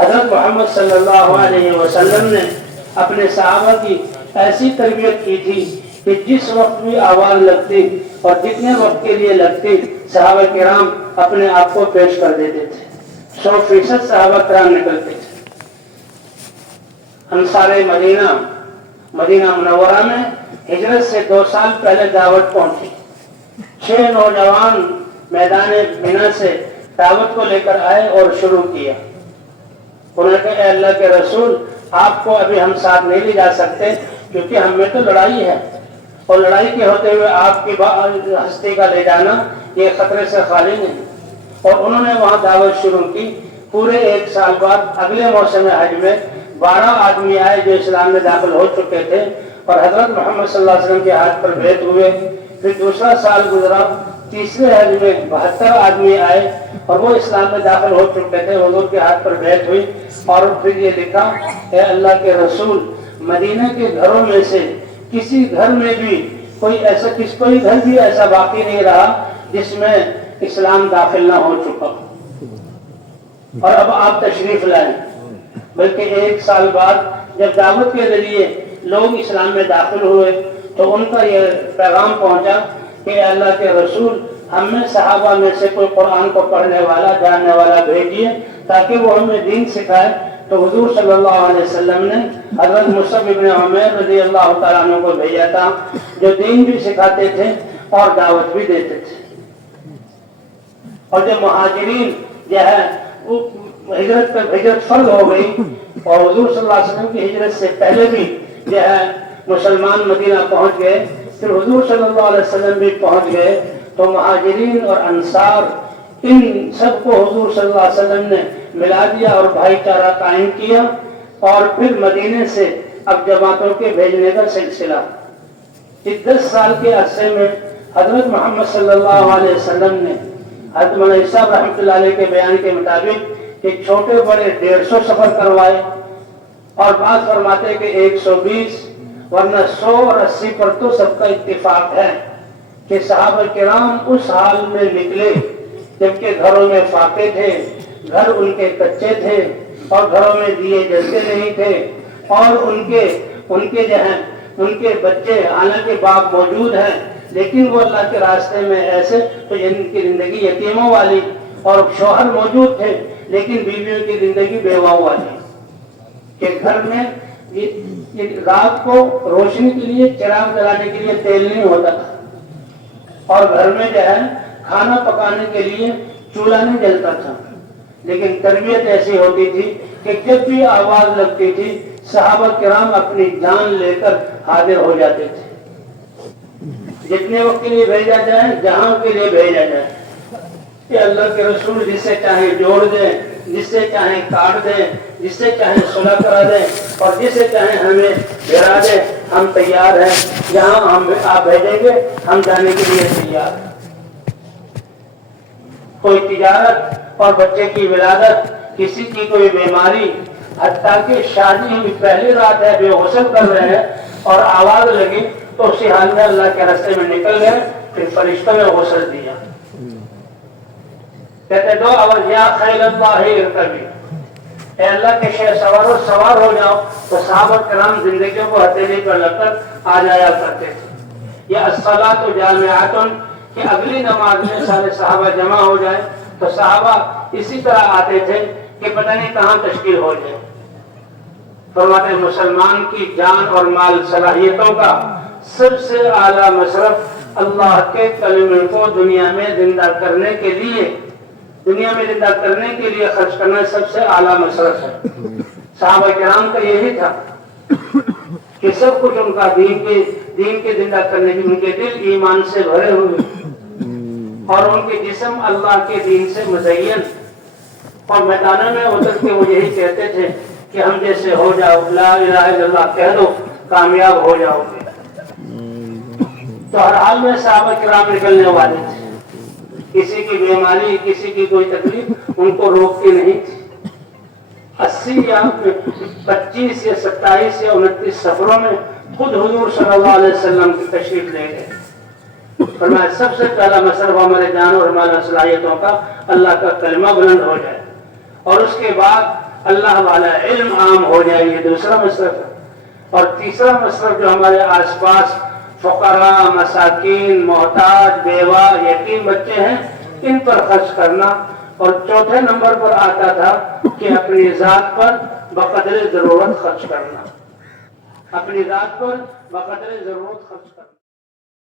حضرت محمد صلی اللہ علیہ وسلم نے اپنے صحابہ کی ایسی تربیت کی تھی کہ جس وقت بھی آواز لگتی اور جتنے وقت کے لیے لگتی صحابہ کرام اپنے آپ کو پیش کر دیتے تھے. 100% صحابہ کرام نکلتے تھے. انصار مدینہ منورہ میں ہجرت سے 2 سال پہلے دعوت پہنچی. 6 نوجوان میدان مینا سے دعوت کو لے کر آئے اور شروع کیا. انہوں نے کہا اے اللہ کے رسول آپ کو ابھی ہم ساتھ نہیں لے جا سکتے کیونکہ ہم میں تو لڑائی ہے اور لڑائی کے ہوتے ہوئے آپ کی ہستی کا لے جانا یہ خطرے سے خالی نہیں. اور انہوں نے وہاں دعوت شروع کی. پورے 1 سال بعد اگلے موسم حج میں 12 آدمی آئے جو اسلام میں داخل ہو چکے تھے اور حضرت محمد صلی اللہ علیہ وسلم کے ہاتھ پر بیعت ہوئے. پھر دوسرا سال گزرا. تیسرے حج میں 72 آدمی آئے اور وہ اسلام میں داخل ہو چکے تھے. حضور کے ہاتھ پر بیعت ہوئی اور پھر یہ لکھا اے اللہ کے رسول مدینہ کے گھروں میں سے کسی گھر میں بھی کوئی گھر بھی ایسا باقی نہیں رہا جس میں اسلام داخل نہ ہو چکا اور اب آپ تشریف لائیں. بلکہ 1 سال بعد جب دعوت کے ذریعے لوگ اسلام میں داخل ہوئے تو ان کا یہ پیغام پہنچا کہ اللہ کے رسول ہم میں صحابہ میں سے کوئی قرآن کو پڑھنے والا جاننے والا بھیجیے تاکہ وہ ہمیں دین سکھائے. تو حضور صلی اللہ علیہ وسلم نے حضرت مصعب ابن عمیر رضی اللہ تعالیٰ عنہ کو بھیجا تھا جو دین بھی سکھاتے تھے اور دعوت بھی دیتے تھے. اور جو مہاجرین جو ہے ہجرت فرض ہو گئی اور حضور صلی اللہ علیہ وسلم کی ہجرت سے پہلے بھی جو ہے مسلمان مدینہ پہنچ گئے. پھر حضور صلی اللہ علیہ وسلم بھی پہنچ گئے تو مہاجرین اور انصار ان سب کو حضور صلی اللہ علیہ وسلم نے ملا دیا اور بھائی چارہ قائم کیا. اور پھر مدینے سے اب جماعتوں کے بھیجنے کا سلسلہ. اس 10 سال کے عرصے میں حضرت محمد صلی اللہ علیہ وسلم نے حضرت مولانا صاحب رحمۃ اللہ علیہ کے بیان کے مطابق کہ چھوٹے بڑے 150 سفر کروائے اور بعض فرماتے کہ 120 ورنہ 100 اور 80 پر تو سب کا اتفاق ہے کہ صحابہ کرام اس حال میں نکلے جبکہ گھروں میں فاقے تھے, گھر ان کے کچے تھے اور گھروں میں دیے جلتے نہیں تھے اور ان کے بچے حالانکہ باپ موجود ہیں لیکن وہ اللہ کے راستے میں ایسے تو جن کی زندگی یتیموں والی اور شوہر موجود تھے لیکن بیویوں کی زندگی بیواؤں والی کہ گھر میں رات کو روشنی کے لیے چراغ جلانے کے لیے تیل نہیں ہوتا تھا اور گھر میں جو ہے کھانا پکانے کے لیے چولہا نہیں جلتا تھا. لیکن تربیت ایسی ہوتی تھی کہ جب بھی آواز لگتی تھی صحابہ کرام اپنی جان لے کر حاضر ہو جاتے تھے. جتنے وقت کے لیے بھیجا جائے جہاں کے لیے بھیجا جائے کہ اللہ کے رسول جس سے چاہے جوڑ دیں, جس سے چاہے کاٹ دیں, جس سے چاہے صلح کرا دیں اور جس سے چاہے ہمیں گھرا دیں, ہم تیار ہیں. جہاں آپ بھیجیں گے ہم جانے کے لیے تیار ہیں. کوئی تجارت اور بچے کی ولادت, کسی کی کوئی بیماری, حتیٰ کہ شادی ہم پہلی رات ہے بے غسل کر رہے ہیں اور آواز لگی تو اسی حال میں اللہ کے راستے میں نکل گئے. پھر فرشتوں نے غسل دیا. کہتے دو آواز یا خیل اللہ ارکبی, اے اللہ کے شہ سوار ہو جاؤ. تو صحابہ کرام زندگیوں کو ہتھیلی پر لگ کر آ جایا کرتے تھے. یا الصلاۃ جامعۃ کہ اگلی نماز میں سارے صحابہ جمع ہو جائے تو صحابہ اسی طرح آتے تھے کہ پتہ نہیں کہاں تشکیل ہو جائے. فرماتے مسلمان کی جان اور مال صلاحیتوں کا سب سے اعلیٰ مصرف اللہ کے کلمے کو دنیا میں زندہ کرنے کے لیے خرچ کرنا سب سے اعلیٰ مصرف ہے. صحابہ کرام کا یہی تھا کہ سب کچھ ان کا دین کے زندہ کرنے کی, ان کے دل ایمان سے بھرے ہوئے اور ان کے جسم اللہ کے دین سے مزین اور میدانوں میں اتر کے وہ یہی کہتے تھے کہ ہم جیسے ہو جاؤ, لا الہ الا اللہ کہہ دو, کامیاب ہو جاؤ گے. تو ہر حال میں صحابہ کرام نکلنے والے تھے. کسی کی بیماری, کسی کی کوئی تکلیف ان کو روکتی نہیں تھی. 80 یا 25 یا 27 یا 29 سفروں میں خود حضور صلی اللہ علیہ وسلم کی تشریف لے گئے. فرمایا سب سے پہلا مصرف ہمارے جان اور ہمارے صلاحیتوں کا اللہ کا کلمہ بلند ہو جائے اور اس کے بعد اللہ والا علم عام ہو جائے، یہ دوسرا مصرف ہے۔ اور تیسرا مصرف جو ہمارے آس پاس فقراء، مساکین، محتاج، بیوہ، یتیم بچے ہیں، ان پر خرچ کرنا۔ اور چوتھے نمبر پر آتا تھا کہ اپنی ذات پر بقدر ضرورت خرچ کرنا، اپنی ذات پر بقدر ضرورت خرچ کرنا۔